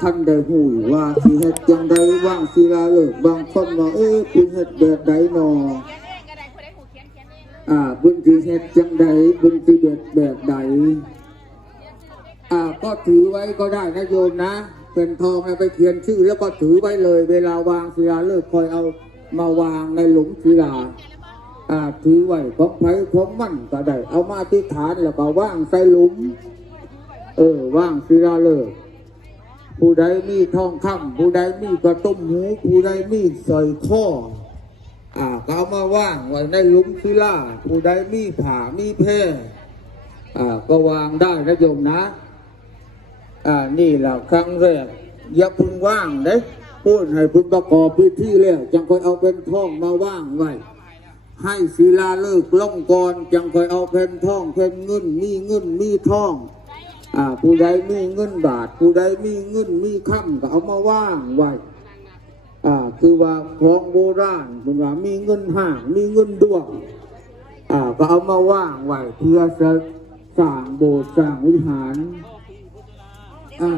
ท่านได้หูว่าสิเฮ็ดจังใดว่างศิลาฤกษ์บางคนว่าเอ๊ะคุณเฮ็ดแบบใดหนออ่าบุญสิเฮ็ดจังใดบุญสิเด็ดแบบใดอ่าก็ถือไว้ก็ได้นะโยมนะ เป็นทองไปเขียนชื่อแล้วก็ถือไว้เลย เวลาวางศิลาฤกษ์คอยเอามาวางในหลุมศิลาอ่าถือไว้ของไผ่ของมั่นก็ได้ เอามาที่ฐานแล้วก็ว่างใส่หลุม เออว่างศิลาฤกษ์ ผู้ใดมีทองคำผู้ใดมีกระต้มหูผู้ใดมีสอยข้ออ่าก็เอามาว่างไว้ในลุมศิลาผู้ใดมีผ่ามีแพร่อ่าก็วางได้นะโยมนะอ่านี่แหละครั้งแรกอย่าพึ่งว่างเด้พูดให้พึ่งประกอบพิธีแล้วจังค่อยเอาเป็นท่องมาว่างไว้ให้ศิลาเลิกล่องก่อนจังค่อยเอาเพนท่องเพนเงินมีเงินมีท่อง อ่าผู้ใดมีเงินบาท ผู้ใดมีเงินมีค่ำก็เอามาว่างไว้อ่าคือว่าของโบราณคุณว่ามีเงินห่างมีเงินดวงอ่าก็เอามาว่างไว้เพื่อจะสร้างโบสถ์สร้างวิหารอ่า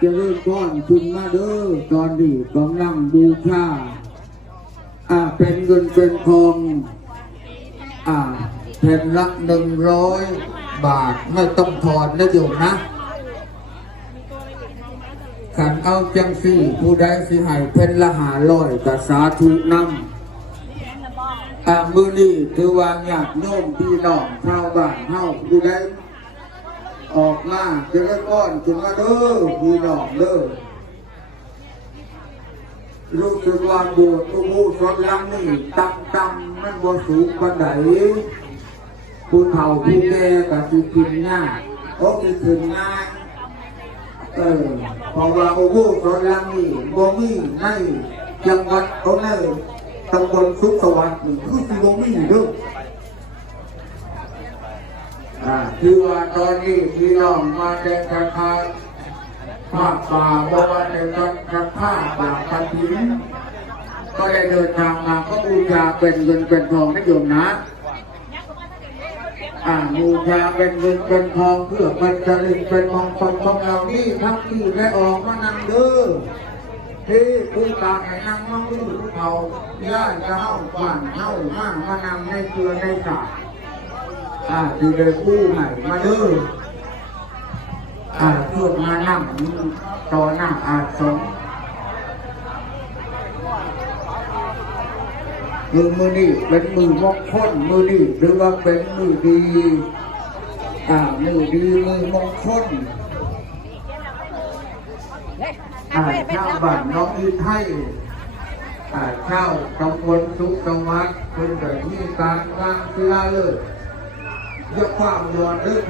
จะเริ่มก้อนขึ้นมาเด้อตอนนี้กำลังบูชาอ่าเป็นเงินเป็นทองอ่า แผ่นละหนึ่งร้อยบาทไม่ต้องถอนนะโยมนะขันเอาจังสี่ผู้ใดสิให้เพนละหาร้อยกับสาธุนำอ่ามือนี้ถือว่าญาติโยมพี่น้องชาวบ้านเฮาผู้ใดออกมาจะได้ก้อนขึ้นมาเด้อพี่น้องเด้อรู้สึกว่าโบสถ์อุโบสถหลังนี่ต่ำต่ำๆมันบ่สูงปานใด ผู้เฒ่าผู้แก่ก็สิกินง่ายโอ้สิขึ้นง่ายเออเพราะว่าโอ้โหตอนลังนี่บ่มีในจังหวัดเอาในตำบลสุขสวัสดิ์คือสิบ่มีเด้ออ่าคือว่าตอนนี้พี่น้องมาแต่กระทาภาคป่าบ่ว่าแต่กระทาป่าพันธินก็ได้เดินทางมาก็บูชาเป็นเงินเป็นทองนะโยมนะ อ่าบูชาเป็นเงินเป็นทองเพื่อเป็นจริญเป็นมงคลของเรานี่ทั้งที่ได้ออกมานั่งเด้อที่ผู้ตาให้นั่งมั่งผู้เขาย่านจะเข้าบ้านเข้ามางมานั่งในเกลือในสาอ่าที่ได้ผู้ใหม่มาเด้ออ่าเพื่อมานั่งต่อหน้าอาสง มือมือนี่เป็นมือมงคลมือนี่หรือว่าเป็นมือดีอ่ามือดีมือมงคลอ่าชาวบ้านน้องอีไทยอ่าชาวตำบลสุขสวัสดิ์เป็นแบบมีการวางเสื้อเลยยกความยอดเลิก